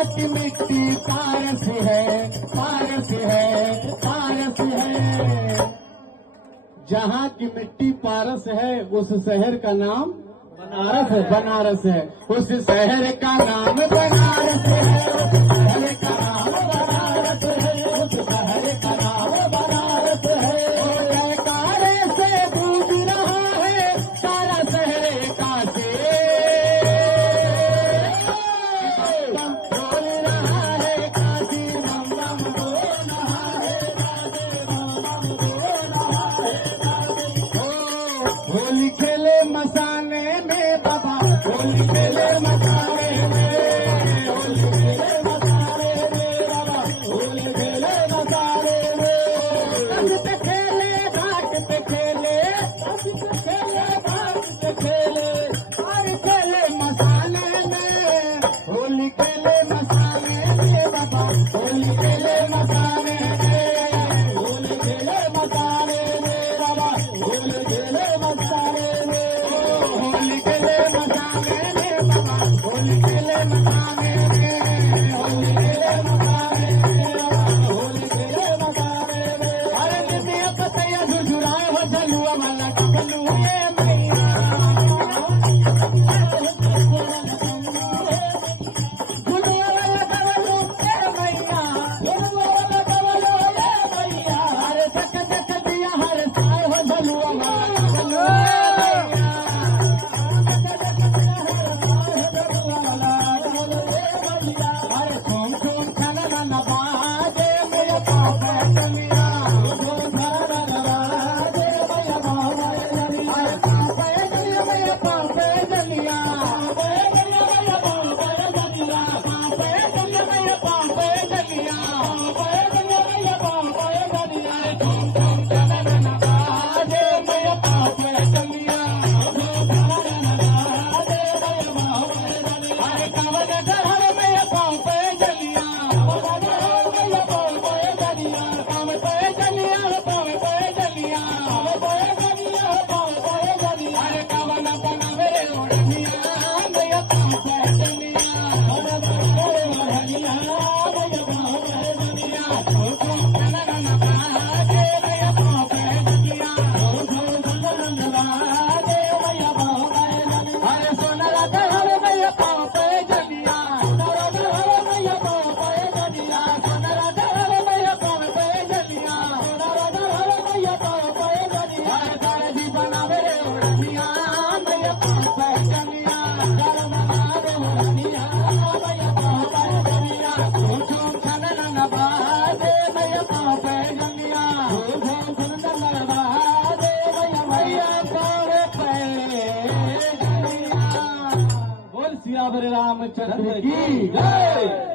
जहाँ की मिट्टी पारस है, पारस है, पारस है। जहाँ की मिट्टी पारस है उस शहर का नाम बनारस है, बनारस है। उस शहर का नाम बनारस है, उस शहर का नाम बनारस है, उस शहर का नाम बनारस है। जयकारे से गूंज रहा है सारा शहर काशी, बोल रहा है काशी बम बम, बोल रहा है काशी बम बम, बोल रहा है काशी। होली खेले मसाने में बाबा, होली खेले मसाने में, होली खेले मसाने में बाबा, होली खेले मसाने में। हंस पे खेले घाट पे खेले, हंस पे खेले घाट पे खेले, और खेले मसाने में, होली खेले मसाने में बाबा, होली खेले मसाने में, होली खेले मसाने में बाबा, होली खेले मसाने में, होली खेले मसाने में बाबा, होली खेले मसाने में, होली खेले मसाने में बाबा, होली खेले मसाने में। अरे निधिया पतैया झुझुराए हो झलुआ वाला डबलू ये मैया, झुलुआ वाला डबलू ये मैया, झुलुआ वाला डबलू ये मैया। अरे धक धक दिया हर साए हो झलुआ वाला डबलू ये मैया। अरे झूम झूम छनन नवाजे मेरे पापा चलिया, झूम छनन नवाजे मेरे पापा चलिया। अरे पापा चलिया मेरे पापा चलिया, मेरे पापा चलिया, पापा चलिया मेरे पापा चलिया, पापा चलिया मेरे पापा चलिया। झूम झूम छनन नवाजे मेरे पापा चलिया, झूम छनन नवाजे मेरे पापा चलिया। अरे कावड़ घर में पापा चलिया, कावड़ घर में पापा चलिया, पापा चलिया, पापा चलिया, पापा चलिया, पापा चलिया। अरे कावड़ बनावे रे ओढ़निया मेरे पापा चलिया, कावड़ बनावे रे ओढ़निया मेरे पापा चलिया। झूम छनन नवाजे मेरे पापा चलिया, झूम छनन नवाजे मेरे पापा चलिया। अरे सोनरा घर में पापा चलिया, सोनरा घर में पापा चलिया, सोनरा घर में पापा चलिया, सोनरा घर में पापा चलिया। अरे दर्जी बनावे रे ओढ़निया मेरे पापा चलिया, घर बनावे ओढ़निया मेरे पापा चलिया। झूम झूम छनन नवाजे मेरे पापा चलिया, झूम झूम छनन नवाजे मेरे मैया तोरे पे चलिया। बोल सियावर रामचंद्र की जय।